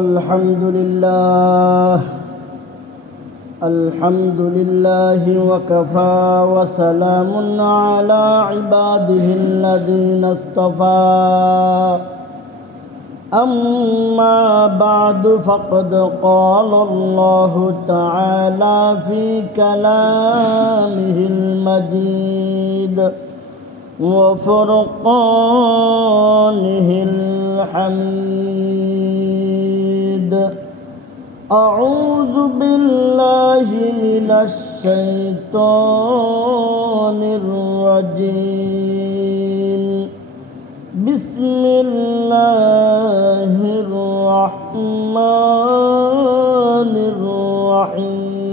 الحمد لله وكفى وسلام على عباده الذين اصطفى أما بعد فقد قال الله تعالى في كلامه المجيد وفرقانه الحميد أعوذ بالله من الشيطان الرجيم بسم الله الرحمن الرحيم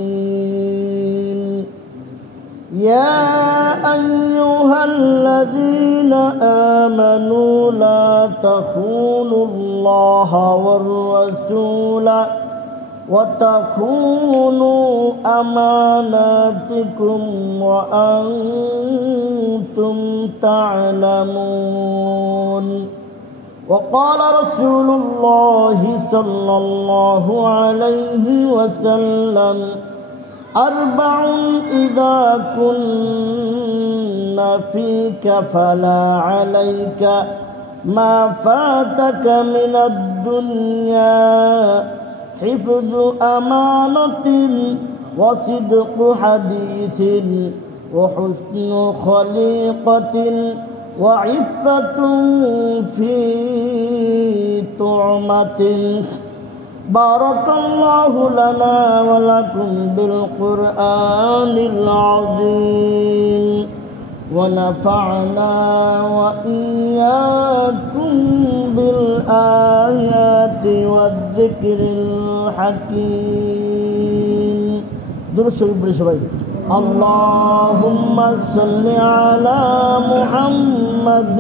يا أيها الذين آمنوا لا تخونوا الله والرسول وتخونوا أماناتكم وأنتم تعلمون وقال رسول الله صلى الله عليه وسلم أربع إذا كن فيك فلا عليك ما فاتك من الدنيا حفظ أمانة وصدق حديث وحسن خليقة وعفة في طعمة بارك الله لنا ولكم بالقرآن العظيم ونفعنا وإياكم بالآيات والذكر الحكيم درس الشريف اللهم صل على محمد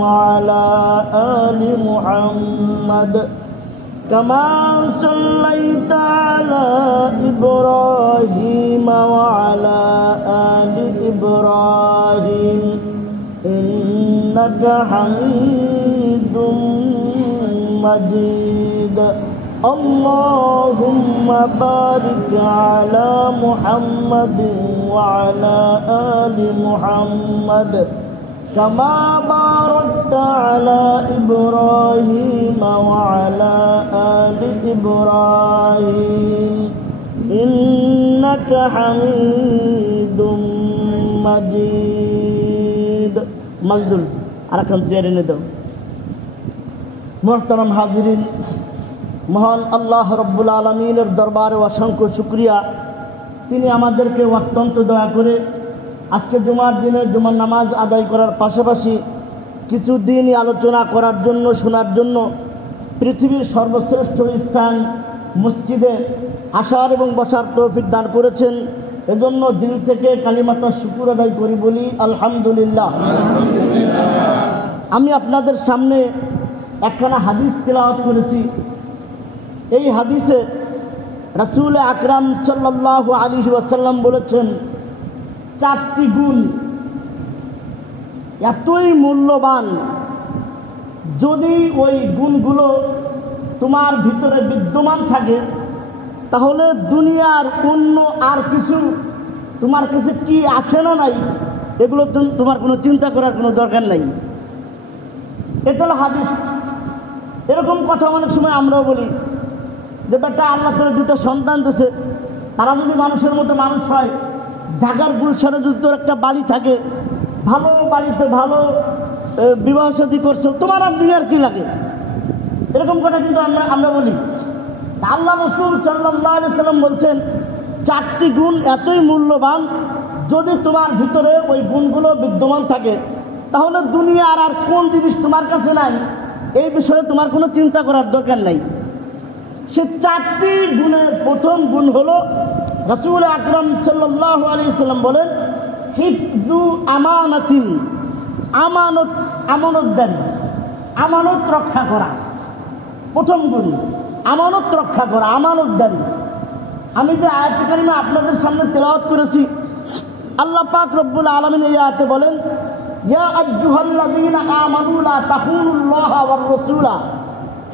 وعلى آل محمد كما صليت على إبراهيم وعلى آل إبراهيم إنك حميد مجيد اللهم بارك على محمد وعلى آل محمد كما باركت على إبراهيم وعلى آل إبراهيم إنك حميد مجيد مجدول أركان زيارين دو محترم حاضرين মহান আল্লাহ রব্বুল আলামিনের দরবারে অসংখ্য শুকরিয়া তিনি আমাদেরকে অত্যন্ত দয়া করে আজকে জুমার দিনে জুমার নামাজ আদায় করার পাশাপাশি কিছু দিনই আলোচনা করার জন্য শোনার জন্য পৃথিবীর সর্বশ্রেষ্ঠ স্থান মসজিদে আসার এবং বসার তৌফিক দান করেছেন এজন্য দিল থেকে কালিমাটা শুকর আদায় করি বলি আলহামদুলিল্লাহ। আমি আপনাদের সামনে একখানা হাদিস তেলাওয়াত করেছি। এই হাদিসে রাসূল আকরাম সাল্লাল্লাহু আলাইহি ওয়াসাল্লাম বলেছেন চারটি গুণ এতই মূল্যবান, যদি ওই গুণগুলো তোমার ভিতরে বিদ্যমান থাকে তাহলে দুনিয়ার অন্য আর কিছু তোমার কাছে কি আছে না নাই এগুলো তোমার কোনো চিন্তা করার কোনো দরকার নাই। এটা হলো হাদিস। এরকম কথা অনেক সময় আমরাও বলি যে বেটা আল্লাহ করে দুটো সন্তান দিয়েছে, তারা যদি মানুষের মতো মানুষ হয়, ঢাকার গুলশানে যদি তোর একটা বাড়ি থাকে, ভালো বাড়িতে ভালো বিবাহ শাদী করছো, তোমার আর দুনিয়ার কি লাগে? এরকম কথা কিন্তু আমরা বলি। আল্লাহ রাসূল সাল্লাল্লাহু আলাইহি সাল্লাম বলছেন চারটি গুণ এতই মূল্যবান, যদি তোমার ভিতরে ওই গুণগুলো বিদ্যমান থাকে তাহলে দুনিয়ার আর কোন জিনিস তোমার কাছে নাই এই বিষয়ে তোমার কোনো চিন্তা করার দরকার নাই। সে চারটি গুণের প্রথম গুণ হলো রাসূল আকরাম সাল্লাল্লাহু আলাইহি সাল্লাম বলেন হিফযু আমানাতিন, আমানতদারি, আমানত রক্ষা করা। প্রথম গুণ আমানত রক্ষা করা, আমানতদারি। আমি যে আয়াতে কারিমা আপনাদের সামনে তেলাওয়াত করেছি, আল্লাহ পাক রব্বুল আলামিন এই আয়াতে বলেন ইয়া আইয়ুহাল্লাযীনা আমানু লা তাখুনুল্লাহা ওয়ার রাসূলা,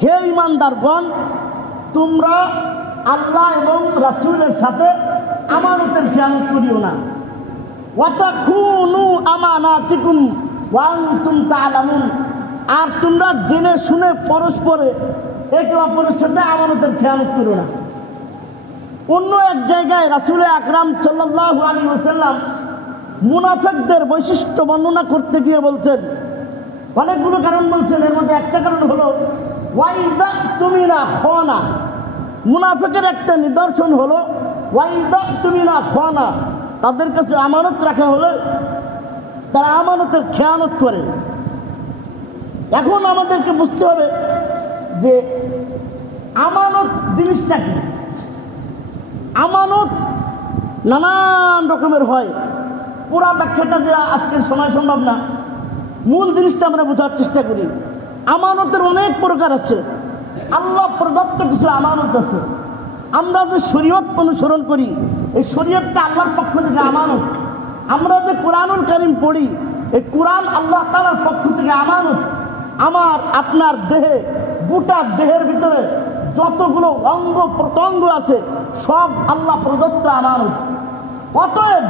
হে ঈমানদারগণ তোমরা আল্লাহ এবং রাসূলের সাথে আমানতের খেয়ানত করিও না। ওয়াতাখুনু আমানাতিকুম ওয়া আনতুম তা'লামুন, আর তোমরা জেনে শুনে পরস্পরে একে অপরের সাথে আমানতের খেয়ানত করো না। অন্য এক জায়গায় রাসূল আকরাম সাল্লাল্লাহু আলাইহি ওয়াসাল্লাম মুনাফিকদের বৈশিষ্ট্য বর্ণনা করতে গিয়ে বলছেন, অনেকগুলো কারণ বলছেন, এর মধ্যে একটা কারণ হলো ওয়াইদা তুমিনা খানা। মুনাফিকের একটা নিদর্শন হলো ওয়াইদা তুমিনা খানা, তাদের কাছে আমানত রাখা হলে তারা আমানতের খেয়ানত করে। এখন আমাদেরকে বুঝতে হবে যে আমানত জিনিসটা কি। আমানত নানান রকমের হয়, পুরা ব্যাখ্যাটা দেওয়া আজকের সময় সম্ভব না, মূল জিনিসটা আমরা বোঝার চেষ্টা করি। আমানতের অনেক প্রকার আছে, আল্লাহ প্রদত্ত কিছু আমানত আছে। আমরা যে শরীয়ত অনুসরণ করি, এই শরীয়তটা আল্লাহর পক্ষ থেকে আমানত। আমরা যে কোরআনুল কারীম পড়ি, এই কোরআন আল্লাহ তাআলার পক্ষ থেকে আমানত। আমার আপনার দেহে, গোটা দেহের ভিতরে যতগুলো অঙ্গ প্রত্যঙ্গ আছে সব আল্লাহ প্রদত্ত আমানত। অতএব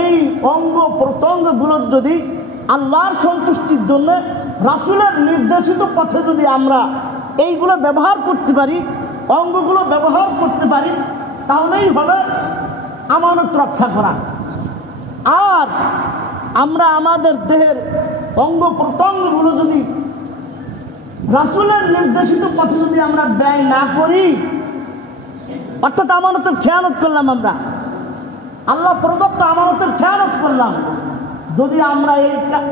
এই অঙ্গ প্রত্যঙ্গগুলোর যদি আল্লাহর সন্তুষ্টির জন্য রাসূলের নির্দেশিত পথে যদি আমরা এইগুলো ব্যবহার করতে পারি, অঙ্গগুলো ব্যবহার করতে পারি, তাহলেই হবে আমানত রক্ষা করা। আর আমরা আমাদের দেহের অঙ্গ প্রত্যঙ্গগুলো যদি রাসূলের নির্দেশিত পথে যদি আমরা ব্যয় না করি, অর্থাৎ আমানতের খেয়ানত করলাম, আমরা আল্লাহ প্রদত্ত আমানতের খেয়ানত করলাম, যদি আমরা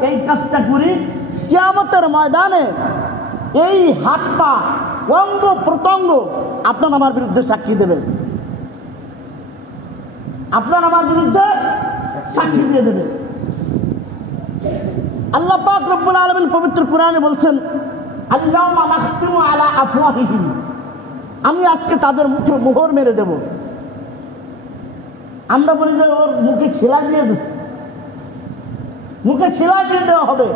এই কাজটা করি, কিয়ামতের ময়দানে এই হাত পা অঙ্গ প্রত্যঙ্গ আপনার আমার বিরুদ্ধে সাক্ষী দেবে, আপনার আমার বিরুদ্ধে সাক্ষী দিয়ে দেবে। আল্লাহ পাক রব্বুল আলামিন পবিত্র কোরআনে বলছেন, আল্লাহুম্মা নাখতিমু আলা আফওয়াহিহিম, আমি আজকে তাদের মুখে মোহর মেরে দেব। আমরা বলি যে ওর মুখে সেলাই দিয়ে দেব, মুখে সেলাই দিয়ে দেওয়া হবে,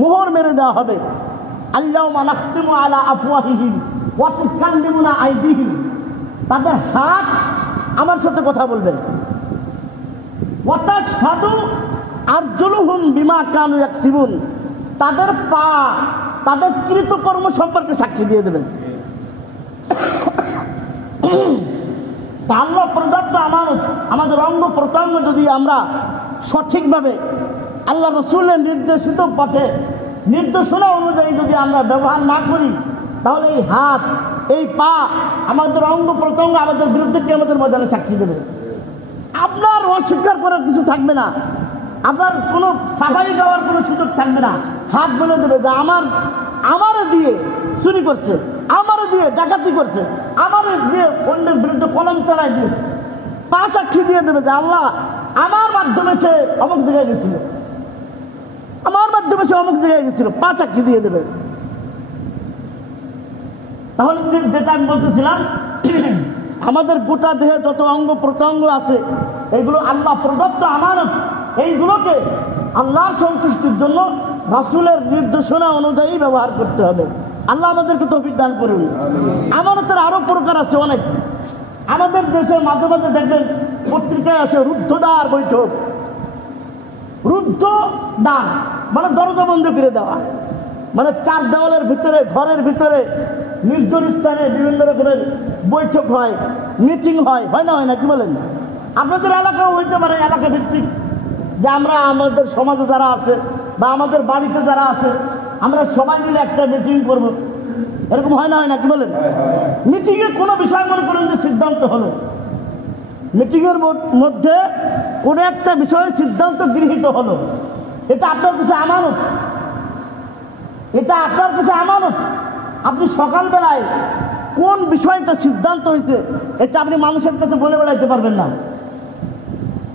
মোহর মেরে দেওয়া হবে। আল্লাহুম্মা নাখতিমু আলা আফওয়াহিহিম ওয়া তুকাল্লিমুনা আইদিহিম, তাদের হাত আমার সাথে কথা বলবে। ওয়া তাশহাদু আরজুলুহুম বিমা কানু ইয়াকসিবুন, তাদের পা তাদের কৃতকর্ম সম্পর্কে সাক্ষী দিয়ে দেবেন। আল্লাহ প্রদত্ত আমানত আমাদের অঙ্গ প্রত্যঙ্গ যদি আমরা সঠিকভাবে আল্লাহ রাসূলের নির্দেশিত পথে নির্দেশনা অনুযায়ী যদি আমরা ব্যবহার না করি, তাহলে এই হাত এই পা আমাদের অঙ্গ প্রত্যঙ্গ আমাদের বিরুদ্ধে কিয়ামতের ময়দানে সাক্ষী দেবে। আপনার অস্বীকার করার কিছু থাকবে না, আপনার কোনো সাফাই দেওয়ার কোনো সুযোগ থাকবে না। হাত বলে দেবে যে আমারে দিয়ে চুরি করছে, আমারে দিয়ে ডাকাতি করছে, আমারে দিয়ে অন্যের বিরুদ্ধে কলম চালাই দিয়েছে। পা সাক্ষী দিয়ে দেবে যে আল্লাহ আমার মাধ্যমে সে অমুক জায়গায় গেছিল, আমার মাধ্যমে সে অমুক জায়গায় গেছিল, পা সাক্ষী দিয়ে দেবে। তাহলে যেটা আমি বলতেছিলাম, আমাদের গোটা দেহে যত অঙ্গ প্রত্যঙ্গ আছে এইগুলো আল্লাহ প্রদত্ত আমানত। এইগুলোকে আল্লাহর সন্তুষ্টির জন্য রাসূলের নির্দেশনা অনুযায়ী ব্যবহার করতে হবে। আল্লাহ আমাদেরকে তৌফিক দান করুন। আমানতের আরো প্রকার আছে অনেক। আমাদের দেশে মাঝে মাঝে দেখবেন পত্রিকায় আছে রুদ্ধদ্বার বৈঠক। রুদ্ধদ্বার মানে দরজা বন্ধ করে দেওয়া, মানে চার দেওয়ালের ভিতরে, ঘরের ভিতরে নির্জন স্থানে বিভিন্ন রকমের বৈঠক হয়, মিটিং হয়, হয় না? হয় না? কি বলেন? আপনাদের এলাকাও হইতে পারে, এলাকা ভিত্তিক, যে আমরা আমাদের সমাজে যারা আছে বা আমাদের বাড়িতে যারা আছে আমরা সবাই মিলে একটা মিটিং করব, এরকম হয় না? হয় না? কি বলেন? মিটিংয়ে কোনো বিষয় মনে করেন যে সিদ্ধান্ত হলো, মিটিংয়ের মধ্যে কোনো একটা বিষয়ে সিদ্ধান্ত গৃহীত হলো, এটা আপনার কাছে আমানত, এটা আপনার কাছে আমানত। আপনি সকালবেলায় কোন বিষয়টা সিদ্ধান্ত হয়েছে এটা আপনি মানুষের কাছে বলে বেড়াইতে পারবেন না,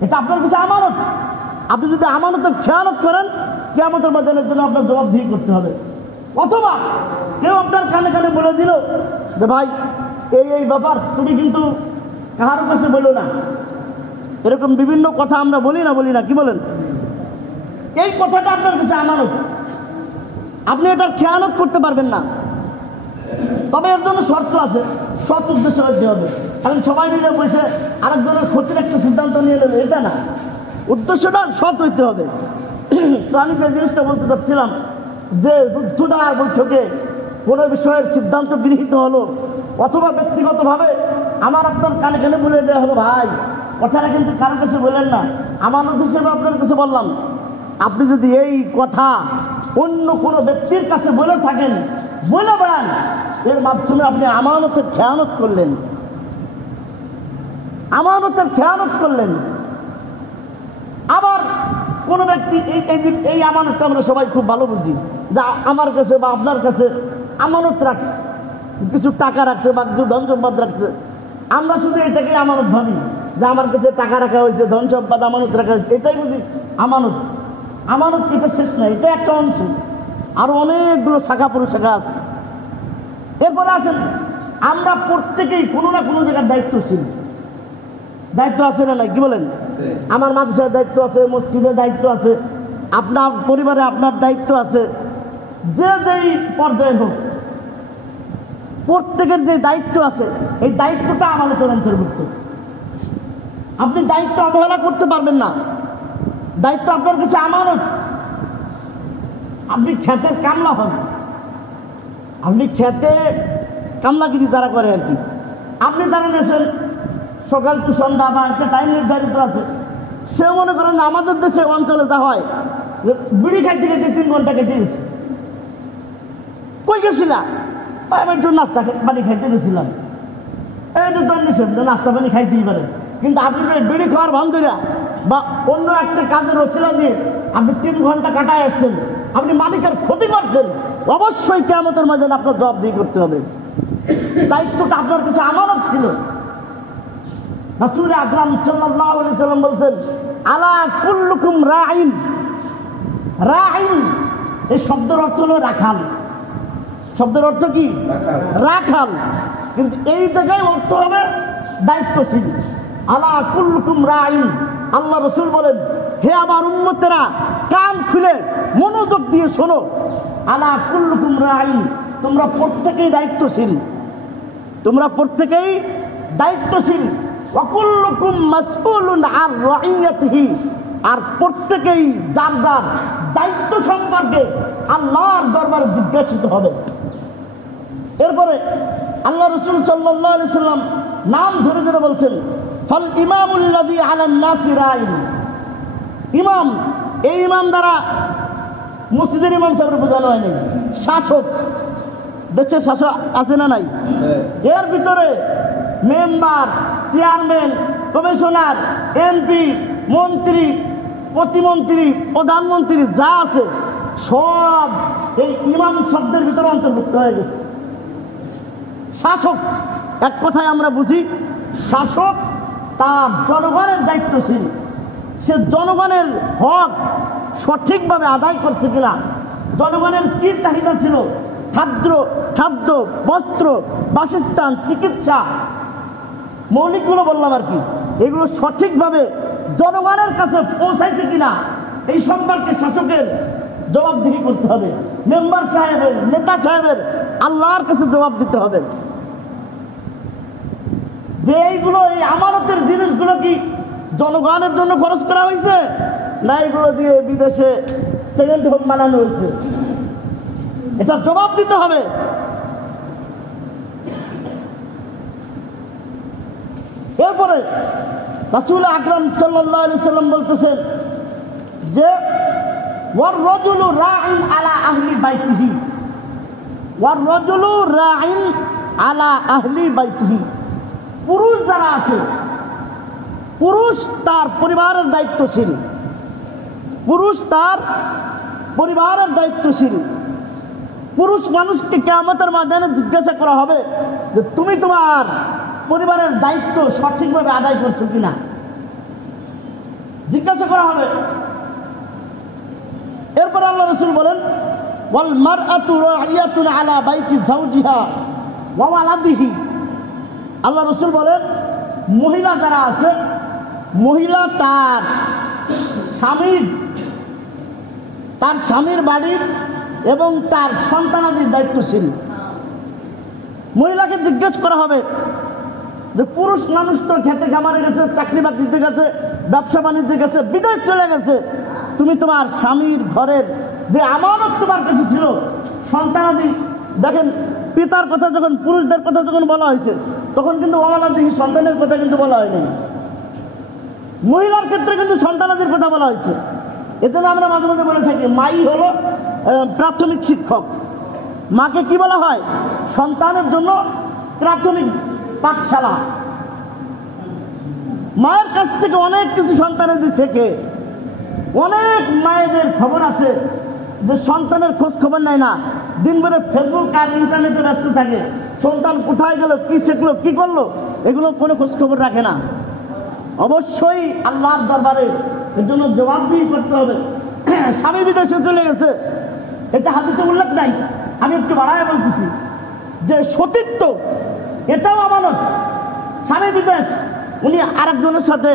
এটা আপনার কাছে আমানত। আপনি যদি আমানতের খেয়ানত করেন, কিয়ামতের ময়দানের জন্য আপনার জবাবদিহি করতে হবে। অথবা কেউ আপনার কানে কানে বলে দিল যে ভাই এই ব্যাপার তুমি কিন্তু কারোর কাছে বলো না, এরকম বিভিন্ন কথা আমরা বলি না? কি বলেন? এই কথাটা আপনার কাছে আমানত, আপনি এটা খেয়ানত করতে পারবেন না। তবে এর জন্য শর্ত আছে, সৎ উদ্দেশ্য হতে হবে। এখন সবাই মিলে বসে আরেকজনের ক্ষতির একটা সিদ্ধান্ত নিয়ে নেবে, এটা না, উদ্দেশ্যটা সৎ হইতে হবে। তো আমি যে জিনিসটা বলতে চাচ্ছিলাম যে রুদ্ধটা বৈঠকে কোনো বিষয়ের সিদ্ধান্ত গৃহীত হলো অথবা ব্যক্তিগতভাবে আমার আপনার কানে কানে বলে দেওয়া হলো, ভাই কথাটা কিন্তু কারোর কাছে বললেন না, আমানত হিসেবে আপনার কাছে বললাম। আপনি যদি এই কথা অন্য কোনো ব্যক্তির কাছে বলে থাকেন, বলে বেড়ান, এর মাধ্যমে আপনি আমানতের খেয়ানত করলেন, আমানতের খেয়ানত করলেন। আবার কোনো ব্যক্তি এই আমানতটা আমরা সবাই খুব ভালো বুঝি, যা আমার কাছে বা আপনার কাছে আমানত রাখছে, কিছু টাকা রাখছে বা কিছু ধন সম্পদ রাখছে, আমরা শুধু এটাকে আমানত ভাবি যে আমার কাছে টাকা রাখা হয়েছে, ধন সম্পদ আমানত রাখা হয়েছে, এটাই বুঝি আমানত। আমানত এটা শেষ নয়, এটা একটা অংশ, আরো অনেকগুলো শাখা প্রশাখা আছে। এরপরে আসেন, আমরা প্রত্যেকেই কোনো না কোনো জায়গার দায়িত্বশীল। দায়িত্ব আছে না নাই, কি বলেন? আমার মাদ্রাসার দায়িত্ব আছে, মসজিদের দায়িত্ব আছে, আপনার পরিবারে আপনার দায়িত্ব আছে, যে যেই পর্যায়ে হোক প্রত্যেকের যে দায়িত্ব আছে, এই দায়িত্বটা আমানতের অন্তর্ভুক্ত। আপনি দায়িত্ব অবহেলা করতে পারবেন না, দায়িত্ব আপনার কাছে আমানত। আপনি খেতের কামলা হন, আপনি খেতে কামলাগিরি যারা করে আর কি, আপনি তারা নেছেন সকাল টু সন্ধ্যা বা একটা টাইম নির্ধারিত আছে। সে মনে করেন আমাদের দেশে অঞ্চলে যা হয় যে বিড়ি খাইতে খাইতে 3 ঘন্টা কেটে গেছে। কই গেছিলাম? আমি একটু নাস্তা পানি খাইতে গেছিলাম। একটু দল নিছেন নাস্তা পানি খাইতেই পারেন, কিন্তু আপনি যে বিড়ি খাওয়ার ভান্ডুরা বা অন্য একটা কাজের ওসিলা দিয়ে আপনি 3 ঘন্টা কাটায় আসছেন, আপনি মালিকের ক্ষতি করছেন, অবশ্যই কিয়ামতের মাঝে আপনার জবাবদিহি করতে হবে। দায়িত্বটা আপনার কাছে আমানত ছিল। রাসূল আকরাম সাল্লাল্লাহু আলাইহি সাল্লাম বলছেন, আলা কুল্লুকুম রাঈন। রাঈন এই শব্দের অর্থ হলো রাখাল। শব্দের অর্থ কি? রাখাল। কিন্তু এই জায়গায় অর্থ হবে দায়িত্বশীল। আলা কুল্লুকুম রাঈন। আল্লাহ রাসূল বলেন, হে আমার উম্মতেরা, কান খুলে মনোযোগ দিয়ে শোনো, আলা কুল্লুকুম রাঈন, তোমরা প্রত্যেকেই দায়িত্বশীল, তোমরা প্রত্যেকেই দায়িত্বশীল। ওয়াকুল্লুকুম মাসউলুন আন রাইয়াতিহি, আর প্রত্যেকেই যার যার দায়িত্ব সম্পর্কে আল্লাহর দরবারে জিজ্ঞাসিত হবে। এরপরে আল্লাহ রাসূল সাল্লাল্লাহু আলাইহি সাল্লাম নাম ধরে ধরে বলছেন, ফাল ইমামুল্লাযী আলান নাসি রাঈন। ইমাম, এই ইমাম দ্বারা মসজিদের ইমাম সাহেবের বোঝানো হয়নি, শাসক। দেশের শাসক আছে না নাই? এর ভিতরে মেম্বার, চেয়ারম্যান, কমিশনার, এমপি, মন্ত্রী, প্রতিমন্ত্রী, প্রধানমন্ত্রী যা আছে সব এই ইমাম শব্দের ভিতরে অন্তর্ভুক্ত হয়ে গেছে। শাসক, এক কথায় আমরা বুঝি শাসক তার জনগণের দায়িত্বশীল। সে জনগণের হক সঠিকভাবে আদায় করছে কিনা, জনগণের কি চাহিদা ছিল, খাদ্য, বস্ত্র, বাসস্থান, চিকিৎসা, মৌলিকগুলো বললাম আর কি, এগুলো সঠিকভাবে জনগণের কাছে পৌঁছাইছে কিনা, এই সম্পর্কে শাসকের জবাবদিহি করতে হবে। মেম্বার সাহেবের, নেতা সাহেবের আল্লাহর কাছে জবাব দিতে হবে যে এইগুলো, এই আমানতের জিনিসগুলো কি জনগণের জন্য খরচ করা হয়েছে না এগুলো দিয়ে বিদেশে সেকেন্ড হোম বানানো হয়েছে, এটা জবাব দিতে হবে। এরপরে রাসূল আকরাম সাল্লাল্লাহু আলাইহি সাল্লাম বলতেছেন যে ওয়ার রাজুলু রাঈন আলা আহলি বাইতিহি, ওয়ার রাজুলু রাঈন আলা আহলি বাইতিহি। পুরুষ যারা আছে, পুরুষ তার পরিবারের দায়িত্বশীল, পুরুষ তার পরিবারের দায়িত্বশীল। পুরুষ মানুষকে কিয়ামতের ময়দানে জিজ্ঞাসা করা হবে যে তুমি তোমার পরিবারের দায়িত্ব সঠিকভাবে আদায় করছো কিনা, জিজ্ঞাসা করা হবে। এরপর আল্লাহ রাসূল বলেন, ওয়াল মারআতু রাইয়াতুন আলা বাইতি যাওজিহা ওয়া ওয়ালাদিহি। আল্লাহ রাসূল বলেন, মহিলা যারা আছে, মহিলা তার স্বামীর বাড়ির এবং তার সন্তানাদির দায়িত্বশীল। মহিলাকে জিজ্ঞেস করা হবে যে পুরুষ মানুষ তো খেতে খামারে গেছে, চাকরি বাকরিতে গেছে, ব্যবসা বাণিজ্যে গেছে, বিদেশ চলে গেছে, তুমি তোমার স্বামীর ঘরের যে আমানত তোমার কাছে ছিল সন্তানাদি, দেখেন পিতার কথা যখন, পুরুষদের কথা যখন বলা হয়েছে তখন কিন্তু ওলানাদি সন্তানের কথা কিন্তু বলা হয়নি। মহিলার ক্ষেত্রে কিন্তু সন্তানাদির কথা বলা হয়েছে। এজন্য আমরা মাঝে মাঝে বলে থাকি মাই হলো প্রাথমিক শিক্ষক। মাকে কি বলা হয়? সন্তানের জন্য প্রাথমিক পাঠশালা। মায়ের কাছ থেকে অনেক কিছু সন্তানেদের শেখে। অনেক মায়েদের খবর আছে যে সন্তানের খোঁজ খবর নেয় না, দিনভরে ফেসবুক আর ইন্টারনেটে ব্যস্ত থাকে। সন্তান কোথায় গেল, কি শিখলো, কি করলো, এগুলো কোনো খোঁজ খবর রাখে না। অবশ্যই আল্লাহর দরবারে এর জন্য জবাবদিহি করতে হবে। স্বামী বিদেশে চলে গেছে, এটা হাদিসে উল্লেখ নাই, আমি একটু বাড়ায় বলতেছি যে সতীত্ব এটাও আমানত। স্বামী বিদেশ, উনি আরেকজনের সাথে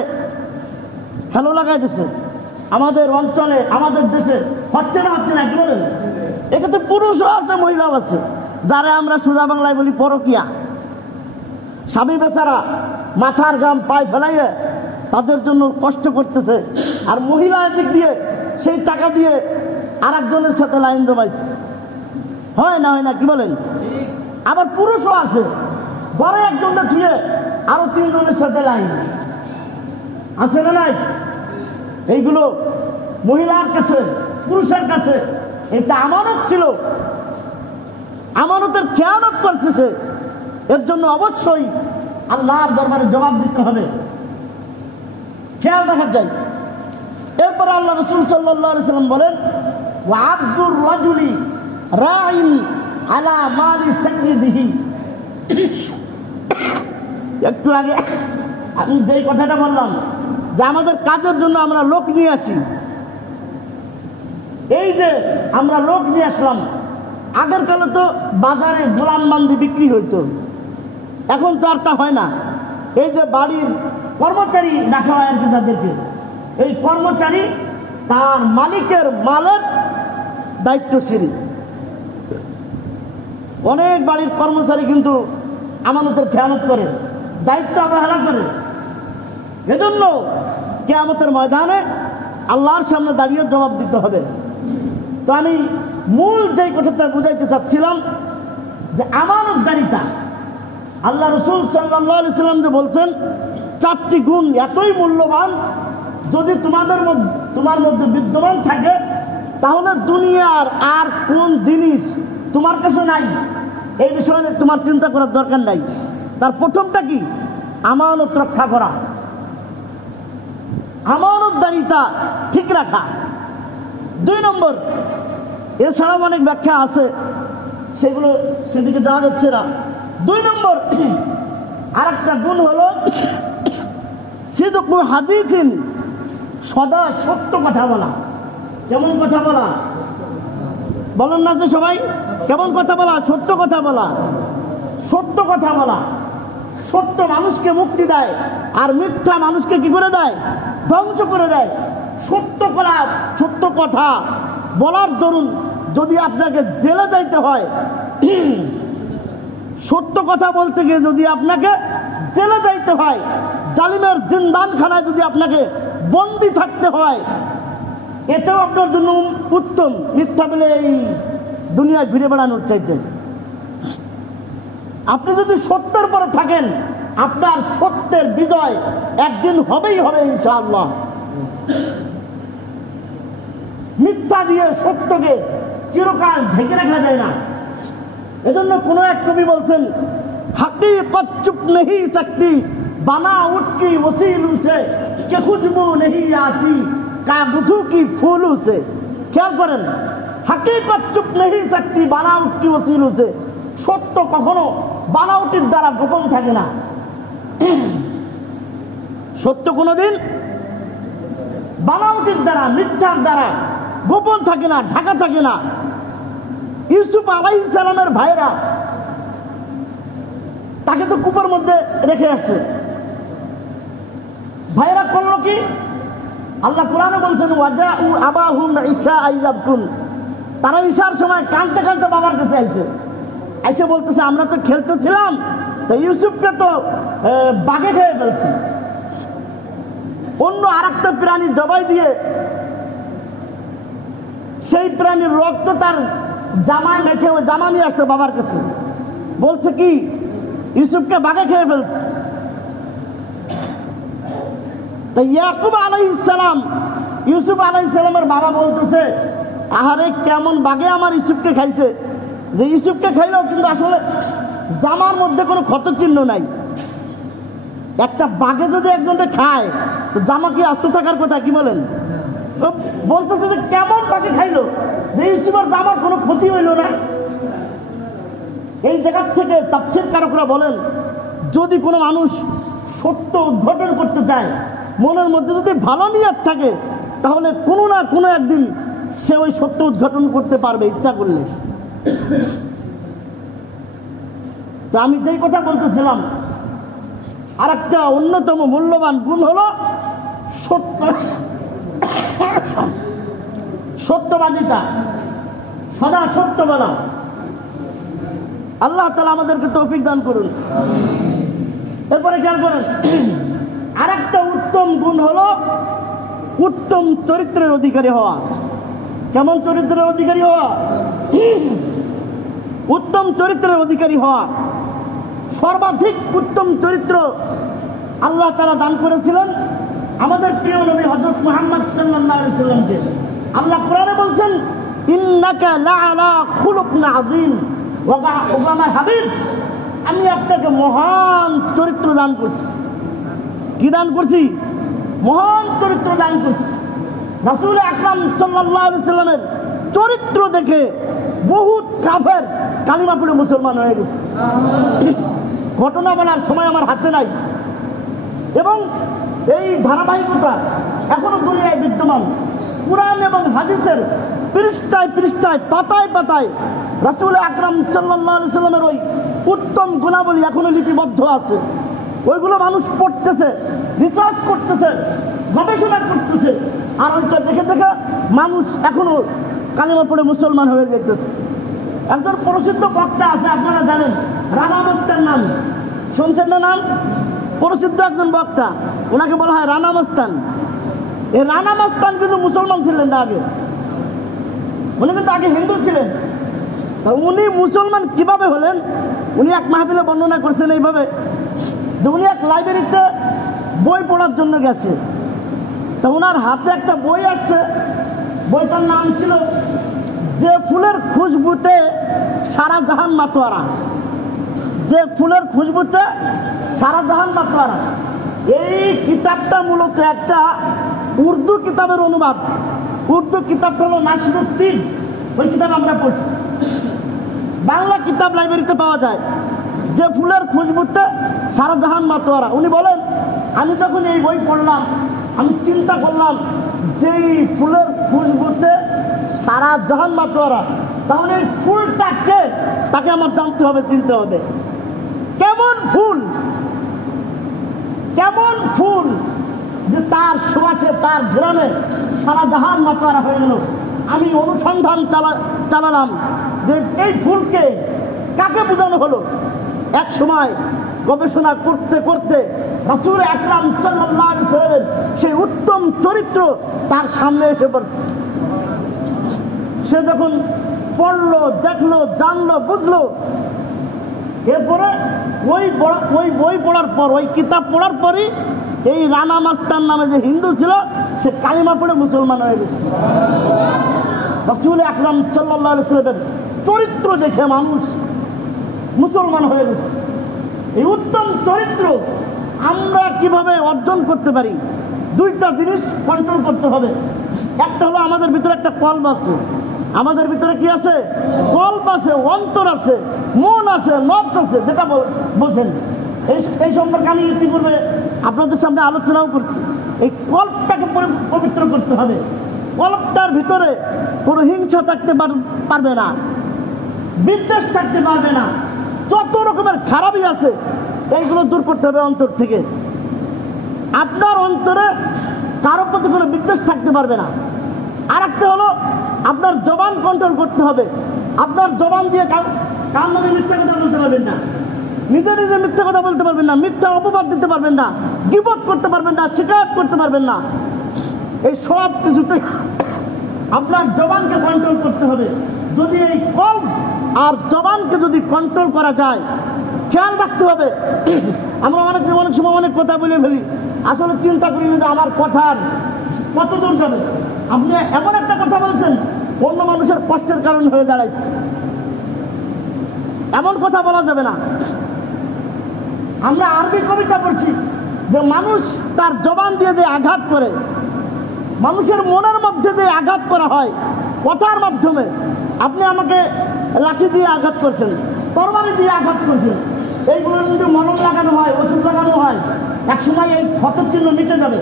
হ্যালো লাগাই দিছে, আমাদের অঞ্চলে আমাদের দেশে হচ্ছে না কি বলেন? এক্ষেত্রে পুরুষও আছে মহিলাও আছে, যারা আমরা সোজা বাংলায় বলি পরকিয়া। স্বামী বেচারা মাথার ঘাম পায়ে ফেলাইয়ে তাদের জন্য কষ্ট করতেছে, আর মহিলা দিক দিয়ে সেই টাকা দিয়ে আরেকজনের সাথে লাইন জমাইছে। হয় না কি বলেন? আবার পুরুষও আছে, ঘরে একজনটা ছুঁয়ে আরো 3 জনের সাথে লাইন আছে না নাই? এইগুলো মহিলার কাছে, পুরুষের কাছে এটা আমানত ছিল, আমানতের খেয়ানত করছে সে। এর জন্য অবশ্যই আল্লাহর দরবারে জবাব দিতে হবে, খেয়াল রাখা যায়। এরপরে আল্লাহ রাসূল সাল্লাল্লাহু আলাইহি সাল্লাম বলেন, ওয়া আব্দুর রাজুলি রাইন আলা মালি সাইয়্যিদিহি। একটু আগে আমি যেই কথাটা বললাম যে আমাদের কাজের জন্য আমরা লোক নিয়ে আসি, এই যে আমরা লোক নিয়ে আসলাম, আগের কালে তো বাজারে গোলাম বান্দি বিক্রি হইতো, এখন তো আর তা হয় না। এই যে বাড়ির কর্মচারী রাখা হয় আর কি যাদেরকে, এই কর্মচারী তার মালিকের মালের দায়িত্বশীল। অনেক বাড়ির কর্মচারী কিন্তু আমানতের খেয়ানত করে, দায়িত্ব অবহেলা করে। এজন্য কিয়ামতের ময়দানে আল্লাহর সামনে দাঁড়িয়ে জবাব দিতে হবে। তো আমি মূল যেই কথাটা বুঝাইতে চাচ্ছিলাম যে আমানতদারিতা, আল্লাহ রাসূল সাল্লাল্লাহু আলাইহি সাল্লাম যে বলছেন 4টি গুণ এতই মূল্যবান, যদি তোমার মধ্যে বিদ্যমান থাকে তাহলে দুনিয়ার আর কোন জিনিস তোমার কাছে নাই, এই বিষয়ে তোমার চিন্তা করার দরকার নাই। তার প্রথমটা কি? আমানত রক্ষা করা, আমানতদারিতা ঠিক রাখা। 2 নম্বর, এছাড়াও অনেক ব্যাখ্যা আছে, সেগুলো সেদিকে যাওয়া যাচ্ছে না। 2 নম্বর আরেকটা গুণ হলো সিদকুল হাদিসিন, সদা সত্য কথা বলা। কেমন কথা বলা? বলেন না যে সবাই, কেমন কথা বলা? সত্য কথা বলা। সত্য কথা বলা, সত্য মানুষকে মুক্তি দেয়, আর মিথ্যা মানুষকে কি করে দেয়? ধ্বংস করে দেয়। সত্য কথা বলার দরুন যদি আপনাকে জেলে যাইতে হয়, সত্য কথা বলতে গিয়ে যদি আপনাকে জেলে যাইতে হয়, জালিমের জিন্দানখানায় যদি আপনাকে বন্দি থাকতে হয়, এটাও আপনার জন্য উত্তম, মিথ্যা বলে এই দুনিয়ায় ঘুরে বেড়ানোর চাইতে। আপনি যদি সত্যের পরে থাকেন, আপনার সত্যের বিজয় একদিন হবেই হবে ইনশাআল্লাহ। মিথ্যা দিয়ে সত্যকে চিরকাল ঢেকে রাখা যায় না। এজন্য কোন এক কবি বলছেন, हकीकत चुप नहीं सकती बनावट की वसीलू से कि खुशबू नहीं आती कागजों की फूलों से। খেয়াল করেন, हकीकत चुप नहीं सकती बनावट की वसीलू से, সত্য কখনো বানাওটির দ্বারা গোপন থাকে না। সত্য কোনোদিন বানাওটির দ্বারা, মিথ্যার দ্বারা গোপন থাকে না, ঢাকা থাকে না। ইউসুফ আলাইহিস সালামের ভাইরা তাকে তো কূপের মধ্যে রেখে আসছে, ভাইরা করলো কি? আল্লাহ কোরআনে বলছেন, ওয়াজাউ আবাহুম ঈশা আইয়াবকুন, তারা ঈশার সময় কাঁদতে কাঁদতে বাবার কাছে আইছে। আইসে বলতেছে আমরা তো খেলতেছিলাম, তো ইউসুফকে তো বাঘে খেয়ে ফেলছি। অন্য আর একটা প্রাণী জবাই দিয়ে সেই প্রাণীর রক্ত তার জামায় মেখে ওই জামা নিয়ে আসছে বাবার কাছে, বলছে কি ইউসুফকে বাঘে খেয়ে ফেলছে। তাই ইয়াকুব আলাইহিস সালাম, ইউসুফ আলাইহিস সালামের বাবা বলতেছে আহারে কেমন বাঘে আমার ইউসুফকে খাইছে, যে ইউসুফকে খাইলেও কিন্তু আসলে জামার মধ্যে কোনো ক্ষত চিহ্ন নাই। একটা বাঘে যদি একজনকে খায় তো জামা কি আস্ত থাকার কথা, কি বলেন? বলতেছে যে কেমন বাঘে খাইলো যে ইউসুফের জামার কোনো ক্ষতি হইল না। এই জায়গার থেকে তাফসীর কারকরা বলেন যদি কোনো মানুষ সত্য উদ্ঘাটন করতে চায়, মনের মধ্যে যদি ভালো নিয়ত থাকে, তাহলে কোনো না কোনো একদিন সে ওই সত্য উদ্ঘাটন করতে পারবে ইচ্ছা করলে। তো আমি যেই কথা বলতেছিলাম, আর একটা অন্যতম মূল্যবান গুণ হলো সত্য, সত্যবাদিতা, সদা সত্য বলা। আল্লাহ তাআলা আমাদেরকে তৌফিক দান করুন। এরপরে খেয়াল করেন, আরেকটা উত্তম গুণ হলো উত্তম চরিত্রের অধিকারী হওয়া। কেমন চরিত্রের অধিকারী হওয়া? উত্তম চরিত্রের অধিকারী হওয়া। সর্বাধিক উত্তম চরিত্র আল্লাহ তাআলা দান করেছিলেন আমাদের প্রিয় নবী হযরত মুহাম্মদ সাল্লাল্লাহু আলাইহি ওয়াসাল্লামকে। আল্লাহ কোরআনে বলছেন ইন্নাকা লাআলা খুলুকিন আযীম ওয়া মা হাবিব, আমি আপনাকে মহান চরিত্র দান করছি। কি দান করছি? মহান চরিত্র দান করছি। রাসূল আকরাম সাল্লাল্লাহু আলাইহি ওয়াসাল্লামের চরিত্র দেখে বহুত কাফের কালিমা পড়ে মুসলমান হয়ে গেছে। ঘটনা বলার সময় আমার হাতে নাই, এবং এই ধারাবাহিকতা এখনো দুনিয়ায় বিদ্যমান। কুরআন এবং হাদিসের পৃষ্ঠায় পৃষ্ঠায়, পাতায় পাতায় রাসূল আকরাম সাল্লাল্লাহু আলাইহি ওয়াসাল্লামের ওই উত্তম গুণাবলী এখনো লিপিবদ্ধ আছে। ওইগুলো মানুষ পড়তেছে, রিসার্চ করতেছে, গবেষণা করতেছে, আর ওইটা দেখে দেখে মানুষ এখনো কালিমা পড়ে মুসলমান হয়ে যাইতেছে। একজন প্রসিদ্ধ বক্তা আছে, আপনারা জানেন, রানা মস্তান নাম শুনছেন না? নাম প্রসিদ্ধ একজন বক্তা, ওনাকে বলা হয় রানা মস্তান। এই রানা মস্তান কিন্তু মুসলমান ছিলেন না আগে, উনি কিন্তু আগে হিন্দু ছিলেন। উনি মুসলমান কিভাবে হলেন? উনি এক মাহফিলে বর্ণনা করছেন এইভাবে যে উনি এক লাইব্রেরিতে বই পড়ার জন্য গেছে, তা ওনার হাতে একটা বই আছে, বইটার নাম ছিল যে ফুলের খুশবুতে সারা জাহান মাতোয়ারা। যে ফুলের খুশবুতে সারা জাহান মাতোয়ারা, এই কিতাবটা মূলত একটা উর্দু কিতাবের অনুবাদ। উর্দু কিতাবটা হলো নাসিরুদ্দিন, ওই কিতাব আমরা পড়ছি। বাংলা কিতাব লাইব্রেরিতে পাওয়া যায়, যে ফুলের খুশবুতে সারা জাহান মাতোয়ারা। উনি বলেন আমি যখন এই বই পড়লাম আমি চিন্তা করলাম যেই ফুলের খুশবুতে সারা জাহান মাতোয়ারা, তাহলে এই ফুলটাকে তাকে আমার জানতে হবে, চিনতে হবে। কেমন ফুল, কেমন ফুল যে তার সুবাসে, তার ঘ্রাণে সারা জাহান মাতোয়ারা হয়ে গেল। আমি অনুসন্ধান চালালাম যে এই ফুলকে কাকে বোঝানো হলো। এক সময় গবেষণা করতে করতে রাসূল আকরাম সাল্লাল্লাহু আলাইহি ওয়াসাল্লামের সেই উত্তম চরিত্র তার সামনে এসে পড়ছে। সে যখন পড়লো, দেখলো, জানলো, বুঝলো, এরপরে ওই বই পড়ার পর, ওই কিতাব পড়ার পরই এই রানা মাস্তান নামে যে হিন্দু ছিল সে কালিমা পড়ে মুসলমান হয়ে গেছে। রাসূল আকরাম সাল্লাল্লাহু আলাইহি ওয়াসাল্লামের চরিত্র দেখে মানুষ মুসলমান হয়ে গেছে। এই উত্তম চরিত্র আমরা কিভাবে অর্জন করতে পারি? দুইটা জিনিস কন্ট্রোল করতে হবে। একটা হলো আমাদের ভিতরে একটা কল্প আছে। আমাদের ভিতরে কি আছে? কল্প আছে, অন্তর আছে, মন আছে, নফস আছে, যেটা বোঝেন। এই সম্পর্কে আমি ইতিপূর্বে আপনাদের সামনে আলোচনাও করছি। এই কল্পটাকে পবিত্র করতে হবে। কল্পটার ভিতরে কোনো হিংসা থাকতে পারবে না, বিদ্বেষ থাকতে পারবে না, যত রকমের খারাপই আছে এইগুলো দূর করতে হবে অন্তর থেকে। আপনার অন্তরে কারোর প্রতি কোনো বিদ্বেষ থাকতে পারবে না। আর একটা হলো আপনার জবান কন্ট্রোল করতে হবে। আপনার জবান দিয়ে কার নামে মিথ্যা কথা বলতে পারবেন না, নিজে নিজে মিথ্যা কথা বলতে পারবেন না, মিথ্যা অপবাদ দিতে পারবেন না, গীবত করতে পারবেন না, শিকায়ত করতে পারবেন না। এই সব কিছুতে আপনার জবানকে কন্ট্রোল করতে হবে। যদি এই কলব আর জবানকে যদি কন্ট্রোল করা যায়, খেয়াল রাখতে হবে। আমরা অনেক সময় অনেক কথা বলে ফেলি, আসলে চিন্তা করি যে আমার কথার কত দূর যাবে। আপনি এমন একটা কথা বলছেন অন্য মানুষের কষ্টের কারণ হয়ে দাঁড়াইছে, এমন কথা বলা যাবে না। আমরা আরবি কবিতা পড়ছি যে মানুষ তার জবান দিয়ে যে আঘাত করে, মানুষের মনের মধ্যে যে আঘাত করা হয় কথার মাধ্যমে। আপনি আমাকে লাঠি দিয়ে আঘাত করছেন, তরবারি দিয়ে আঘাত করছেন, এইগুলো যদি মলম লাগানো হয়, ওষুধ লাগানো হয়, একসময় এই ক্ষতের চিহ্ন মিটে যাবে,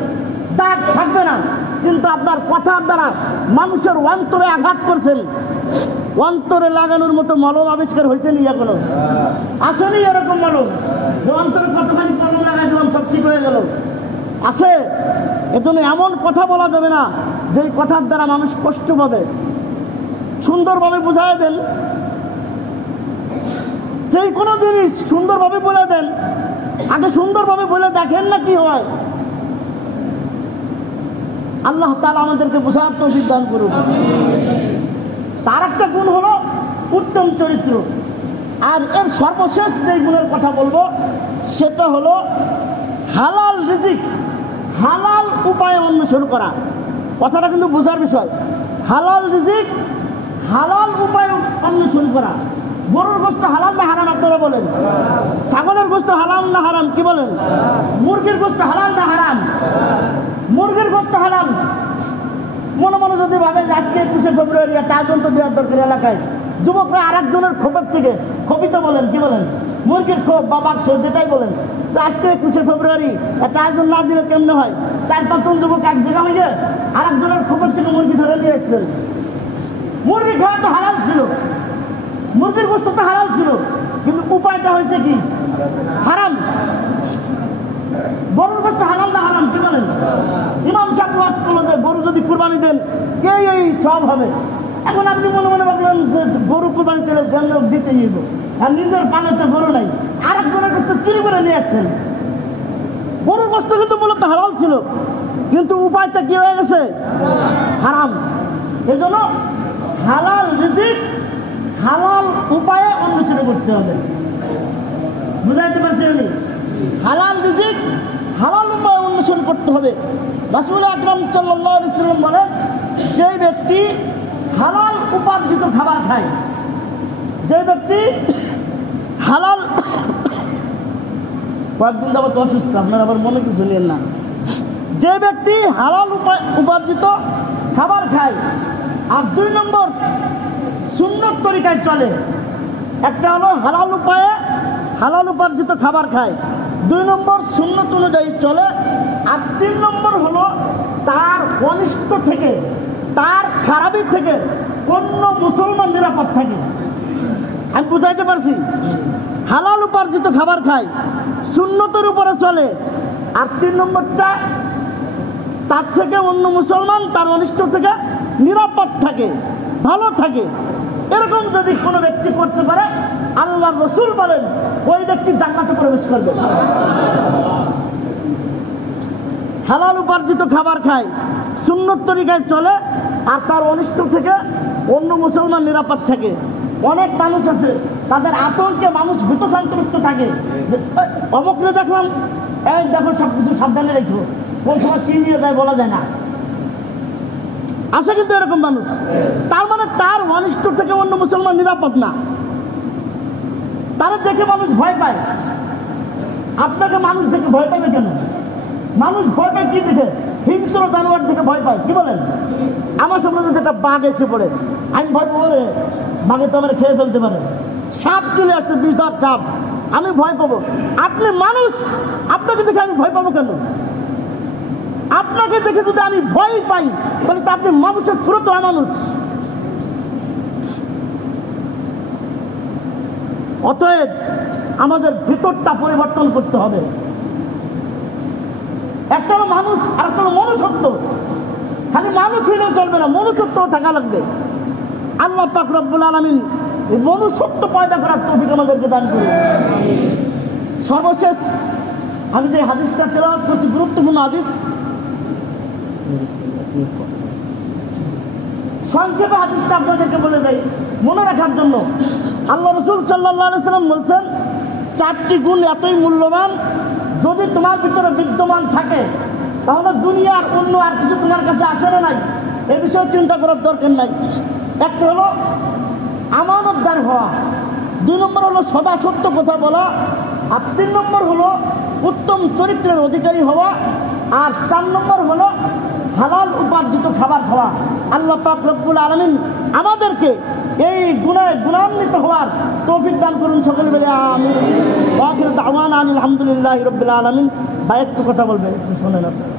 দাগ থাকবে না। কিন্তু আপনার কথার দ্বারা মানুষের অন্তরে আঘাত করছেন, অন্তরে লাগানোর মতো মলম আবিষ্কার হয়েছে নি এখনো? আসেনি এরকম মলম যে অন্তরে কতখানি মলম লাগাই দিলাম সব ঠিক হয়ে গেল? আছে? এজন্য এমন কথা বলা যাবে না যেই কথার দ্বারা মানুষ কষ্ট পাবে। সুন্দরভাবে বুঝাই দেন, যেই কোনো জিনিস সুন্দরভাবে বলে দেন, আগে সুন্দরভাবে বলে দেখেন না কি হয়। আল্লাহ তাআলা আমাদেরকে বোঝার তৌফিক দান করুন। তার একটা গুণ হলো উত্তম চরিত্র। আর এর সর্বশেষ যে গুণের কথা বলবো সেটা হলো হালাল রিজিক, হালাল উপায়ে অন্বেষণ করা। কথাটা কিন্তু বোঝার বিষয়। হালাল রিজিক, হালাল উপায়ে অন্বেষণ করা। গরুর গোশত হালাল না হারাম আপনারা বলেন? ছাগলের গোশত হালাল না হারাম কি বলেন? মুরগির গোশত হালাল না হারাম? মুরগির গোশত হালাল। মনে মনে যদি ভাবেন যে আজকে 21শে ফেব্রুয়ারি একটা আয়োজন তো দেওয়ার দরকার এলাকায়, যুবকরা আর একজনের খোপের থেকে, খোপিত বলেন কি বলেন, মুরগির খোপ বা বাক্স যেটাই বলেন, তো আজকে 21শে ফেব্রুয়ারি একটা আয়োজন না দিলে কেমনে হয়? 4-5 যুবক এক জায়গা হয়ে যায় আর একজনের খোপের থেকে মুরগি ধরে নিয়ে এসছেন। মুরগি খাওয়া তো হালাল ছিল, মুরগির গোশত তো হালাল ছিল, কিন্তু উপায়টা হয়েছে কি? হারাম। গরুর গোশত হালাল না হারাম কি বলেন? ইমাম সাহেব ওয়াজ করলো যে গরু যদি কুরবানি দেন এই সব হবে। এখন আপনি মনে মনে ভাবলেন যে গরু কুরবানি দিলে জন্য দিতে যাব, আর নিজের পালে তো গরু নাই, আরেকজনের গোশত চুরি করে নিয়ে আসছেন। গরুর গোশত কিন্তু মূলত হালাল ছিল, কিন্তু উপায়টা কি হয়ে গেছে? হারাম। এজন্য হালাল রিজিক, হালাল উপায়ে অন্বেষণ করতে হবে। বুঝাইতে পারছি আমি? হালাল রিজিক, হালাল উপায়ে অন্বেষণ করতে হবে। রাসূল আকরাম সাল্লাল্লাহু আলাইহি ওয়াসাল্লাম বলেন, যে ব্যক্তি হালাল উপার্জিত খাবার খায়, যে ব্যক্তি হালাল, কয়েকদিন যাবত অসুস্থ, আপনার আবার মনে কিছু নেন না, যে ব্যক্তি হালাল উপার্জিত খাবার খায় আর 2 নম্বর সুন্নত তরিকায় চলে। একটা হলো হালাল উপায়ে হালাল উপার্জিত খাবার খায়, 2 নম্বর সুন্নত অনুযায়ী চলে, আর 3 নম্বর হলো তার অনিষ্ট থেকে, তার খারাপি থেকে অন্য মুসলমান নিরাপদ থাকে। আমি বুঝাইতে পারছি? হালাল উপার্জিত খাবার খায়, সুন্নতের উপরে চলে, আর 3 নম্বরটা তার থেকে অন্য মুসলমান তার অনিষ্ট থেকে নিরাপদ থাকে, ভালো থাকে। এরকম যদি কোনো ব্যক্তি করতে পারে, আল্লাহ রাসূল বলেন ওই ব্যক্তি জান্নাতে প্রবেশ করবে। হালাল উপার্জিত খাবার খায়, সুন্নত তরিকায় চলে, আর তার অনিষ্ট থেকে অন্য মুসলমান নিরাপদ থাকে। অনেক মানুষ আছে তাদের আতঙ্কে মানুষ ভীত সন্ত্রস্ত থাকে, অমুকরে দেখলাম, এই দেখো সব কিছু সাবধানে রেখো, কোন সময় কি নিয়ে যায় বলা যায় না। আছে কিন্তু এরকম মানুষ, তার মানে তার অনিষ্ট থেকে অন্য মুসলমান নিরাপদ না, তারা দেখে মানুষ ভয় পায়। আপনাকে মানুষ দেখে ভয় পাবে কেন? মানুষ ভয় পায় কি দেখে? হিংস্র জানোয়ার দেখে ভয় পায় কি বলেন? আমার সামনে যদি একটা বাঘ এসে পড়ে, আমি ভয় পাবো, বাঘে তো আমার খেয়ে ফেলতে পারে। সাপ চলে আসছে, বিষধর সাপ, আমি ভয় পাবো। আপনি মানুষ, আপনাকে দেখে আমি ভয় পাবো কেন? আপনাকে দেখে যদি আমি ভয় পাই তাহলে তো আপনি মানুষের স্রোত মানুষ। অতএব আমাদের ভিতরটা পরিবর্তন করতে হবে। একটা হলো মানুষ আর একটা হলো মনুষ্যত্ব। খালি মানুষ হইলেও চলবে না, মনুষ্যত্ব থাকা লাগবে। আল্লাহ পাক রব্বুল আলামিন এই মনুষ্যত্ব পয়দা করার তৌফিক আমাদেরকে দান করুন। সর্বশেষ আমি যে হাদিসটা তেলাওয়াত করছি, গুরুত্বপূর্ণ হাদিস, সংক্ষেপে হাদিসটা আপনাদেরকে বলে দেয় মনে রাখার জন্য। আল্লাহ রাসূল সাল্লাল্লাহু আলাইহি সাল্লাম বলছেন, 4টি গুণ এতই মূল্যবান, যদি তোমার ভিতরে বিদ্যমান থাকে তাহলে দুনিয়ার অন্য আর কিছু তোমার কাছে আসে না নাই, এ বিষয়ে চিন্তা করার দরকার নাই। একটা হলো আমানতদার হওয়া, 2 নম্বর হলো সদা সত্য কথা বলা, আর 3 নম্বর হলো উত্তম চরিত্রের অধিকারী হওয়া, আর 4 নম্বর হলো হালাল উপার্জিত খাবার খাওয়া। আল্লাহ পাক রব্বুল আলামিন আমাদেরকে এই গুণায় গুণান্বিত হওয়ার তৌফিক দান করুন। সকলে বলে আমিন। ওয়া আখিরু দাওয়ানা আলহামদুলিল্লাহি রাব্বিল আলামিন। ভাই একটু কথা বলবে, একটু শোনেন আপনারা।